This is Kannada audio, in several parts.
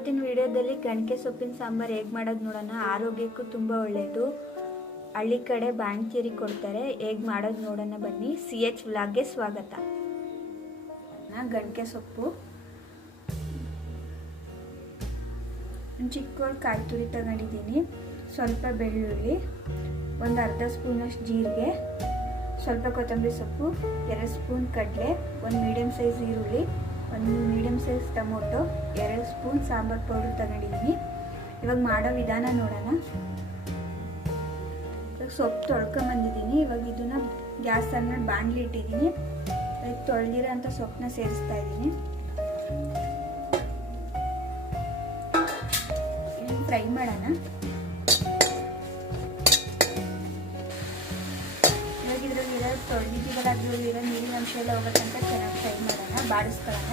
ಇವತ್ತಿನ ವಿಡಿಯೋದಲ್ಲಿ ಗಣಕೆ ಸೊಪ್ಪಿನ ಸಾಂಬಾರು ಹೇಗೆ ಮಾಡೋದು ನೋಡೋಣ. ಆರೋಗ್ಯಕ್ಕೂ ತುಂಬ ಒಳ್ಳೆಯದು. ಹಳ್ಳಿ ಕಡೆ ಬಾಣಂತಿಯರಿಗೆ ಕೊಡ್ತಾರೆ. ಹೇಗೆ ಮಾಡೋದು ನೋಡೋಣ ಬನ್ನಿ. CH ವ್ಲಾಗ್ಗೆ ಸ್ವಾಗತ. ಗಣಕೆ ಸೊಪ್ಪು, ಚಿಕ್ಕ ಕಾಯಿ ತುರಿ ತಗೊಂಡಿದ್ದೀನಿ, ಸ್ವಲ್ಪ ಬೆಳ್ಳುಳ್ಳಿ, ಒಂದು ಅರ್ಧ ಸ್ಪೂನಷ್ಟು ಜೀರಿಗೆ, ಸ್ವಲ್ಪ ಕೊತ್ತಂಬರಿ ಸೊಪ್ಪು, 2 ಸ್ಪೂನ್ ಕಡಲೆ, ಒಂದು ಮೀಡಿಯಮ್ ಸೈಜ್ ಈರುಳ್ಳಿ, ಒಂದು medium size tomato, 2 spoon sambar powder ತಗೊಂಡಿದ್ದೀನಿ. ಇವಾಗ ಮಾಡೋ ವಿಧಾನ ನೋಡೋಣ. ಇವಾಗ ಸೊಪ್ಪು ತೊಳ್ಕೊಂಬಂದಿದ್ದೀನಿ. ಇವಾಗ ಇದನ್ನ ಗ್ಯಾಸ್ ಅನ್ನ ಬಾಣಲಿ ಇಟ್ಟಿದ್ದೀನಿ. ಅದಕ್ಕೆ ತೊಳೆದಿರೋ ಅಂಥ ಸೊಪ್ಪನ್ನ ಸೇರಿಸ್ತಾ ಇದ್ದೀನಿ. ಫ್ರೈ ಮಾಡೋಣ. ಇವಾಗ ಇದ್ರಲ್ಲಿ ತೊಳೆದಿದ್ದೀವಲ್ಲ, ಅದ್ರಲ್ಲಿರೋ ನೀರಿನ ಅಂಶ ಎಲ್ಲ ಹೋಗೋಕ್ಕಂತ ಚೆನ್ನಾಗಿ ಫ್ರೈ ಮಾಡೋಣ, ಬಾಡಿಸ್ಕೊಳ್ಳೋಣ.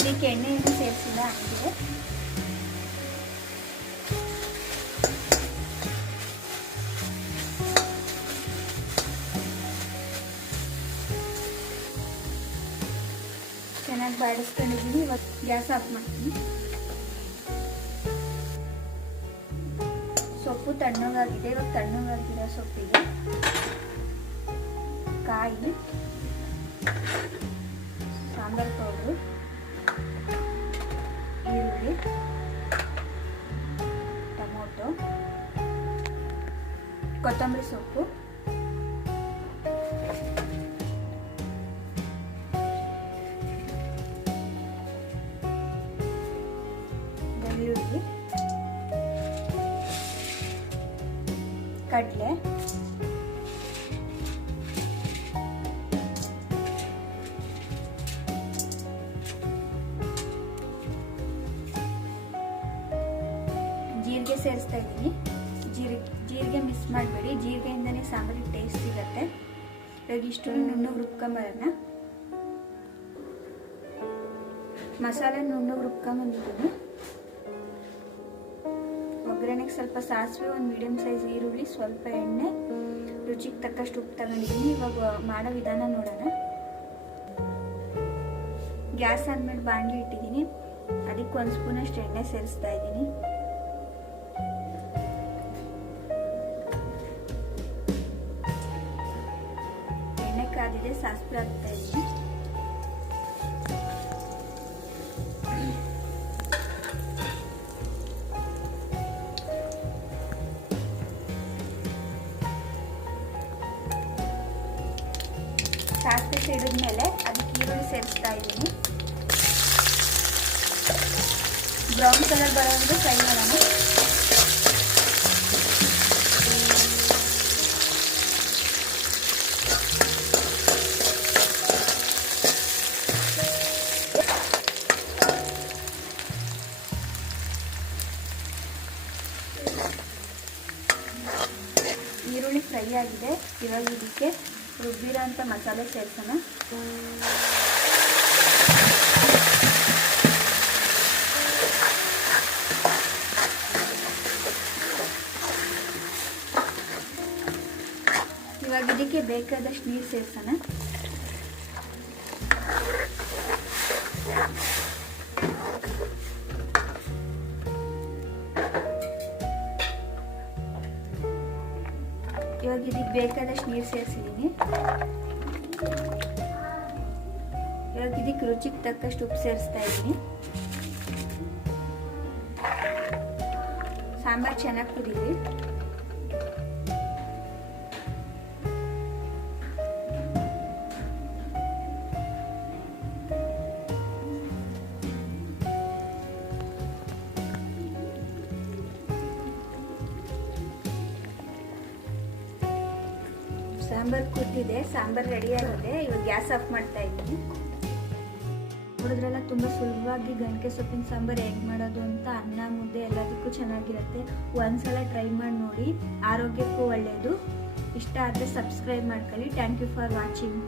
ಇದಕ್ಕೆ ಎಣ್ಣೆಯನ್ನು ಸೇರಿಸಿಲ್ಲ, ಹಂಗಿದೆ. ಚೆನ್ನಾಗಿ ಬಾಡಿಸ್ಕೊಂಡಿದ್ದೀನಿ. ಇವಾಗ ಗ್ಯಾಸ್ ಆಫ್ ಮಾಡ್ತೀನಿ. ಸೊಪ್ಪು ತಣ್ಣಗಾಗಿದೆ. ಇವಾಗ ತಣ್ಣಗಾಗಿರೋ ಸೊಪ್ಪಿಗೆ ಕಾಯಿ, ಸಾಂಬಾರು ಪೌಡ್ರು, ಈರುಳ್ಳಿ, ಟೊಮೊಟೊ, ಕೊತ್ತಂಬರಿ ಸೊಪ್ಪು, ಬೆಳ್ಳುಳ್ಳಿ, ಕಡಲೆ, ಜೀರಿಗೆ ಸೇರಿಸ್ತಾ ಇದ್ದೀನಿ. ಜೀರಿಗೆ ಮಿಸ್ ಮಾಡಬೇಡಿ, ಜೀರಿಗೆಯಿಂದನೇ ಸಾಂಬಾರಿಗೆ ಟೇಸ್ಟ್ ಸಿಗತ್ತೆ. ಇವಾಗ ಇಷ್ಟು ನುಣ್ಣಗೆ ರುಬ್ಕೊಂಬರೋಣ. ಮಸಾಲೆ ನುಣ್ಣಗೆ ರುಬ್ಕೊಂಬಂದಿದ್ದೀನಿ. ಒಗ್ಗರಣೆಗೆ ಸ್ವಲ್ಪ ಸಾಸಿವೆ, ಒಂದು ಮೀಡಿಯಮ್ ಸೈಜ್ ಈರುಳ್ಳಿ, ಸ್ವಲ್ಪ ಎಣ್ಣೆ, ರುಚಿಗೆ ತಕ್ಕಷ್ಟು ಉಪ್ಪು ತಗೊಂಡಿದ್ದೀನಿ. ಇವಾಗ ಮಾಡೋ ವಿಧಾನ ನೋಡೋಣ. ಗ್ಯಾಸ್ ಆದ್ಮೇಲೆ ಬಾಣಲಿ ಇಟ್ಟಿದ್ದೀನಿ. ಅದಕ್ಕೆ 1 ಸ್ಪೂನಷ್ಟು ಎಣ್ಣೆ ಸೇರಿಸ್ತಾ ಇದ್ದೀನಿ. ಎಣ್ಣೆ ಕಾದಿದೆ, ಸಾಸಿವೆ ಹಾಕ್ತಾ ಇದ್ದೀನಿ. ಸಾಸಿವೆ ಸಿಡಿದ್ಮೇಲೆ ಅದಕ್ಕೆ ಈರುಳ್ಳಿ ಸೇರಿಸ್ತಾ ಇದ್ದೀನಿ. ಬ್ರೌನ್ ಕಲರ್ ಬರೋವರೆಗೂ ಫ್ರೈ ಮಾಡೋಣ. ಈರುಳ್ಳಿ ಫ್ರೈ ಆಗಿದೆ. ಇವಾಗ ಇದಕ್ಕೆ ರುಬ್ಬಿರೋ ಅಂತ ಮಸಾಲೆ ಸೇರಿಸೋಣ. ಇವಾಗ ಇದಕ್ಕೆ ಬೇಕಾದಷ್ಟು ನೀರು ಸೇರಿಸೋಣ. ಇವಾಗ ಇದಕ್ಕೆ ಬೇಕಾದಷ್ಟು ನೀರು ಸೇರಿಸಿದ್ದೀನಿ. ಇವಾಗ ಇದಕ್ಕೆ ರುಚಿಗೆ ತಕ್ಕಷ್ಟು ಉಪ್ಪು ಸೇರಿಸ್ತಾ ಇದ್ದೀನಿ. ಸಾಂಬಾರು ಚೆನ್ನಾಗಿ ಕುದೀಲಿ. ಸಾಂಬಾರು ಕುದ್ದಿದೆ, ಸಾಂಬಾರು ರೆಡಿ ಆಗಿದೆ. ಇವಾಗ ಗ್ಯಾಸ್ ಆಫ್ ಮಾಡ್ತಾ ಇದ್ದೀನಿ. ನೋಡಿದ್ರೆಲ್ಲ ತುಂಬ ಸುಲಭವಾಗಿ ಗಣಕೆ ಸೊಪ್ಪಿನ ಸಾಂಬಾರು ಹೇಗೆ ಮಾಡೋದು ಅಂತ. ಅನ್ನ ಮುದ್ದೆ ಎಲ್ಲದಕ್ಕೂ ಚೆನ್ನಾಗಿರುತ್ತೆ. ಒಂದ್ಸಲ ಟ್ರೈ ಮಾಡಿ ನೋಡಿ, ಆರೋಗ್ಯಕ್ಕೂ ಒಳ್ಳೆಯದು. ಇಷ್ಟ ಆದರೆ ಸಬ್ಸ್ಕ್ರೈಬ್ ಮಾಡ್ಕೊಳ್ಳಿ. Thank you for watching.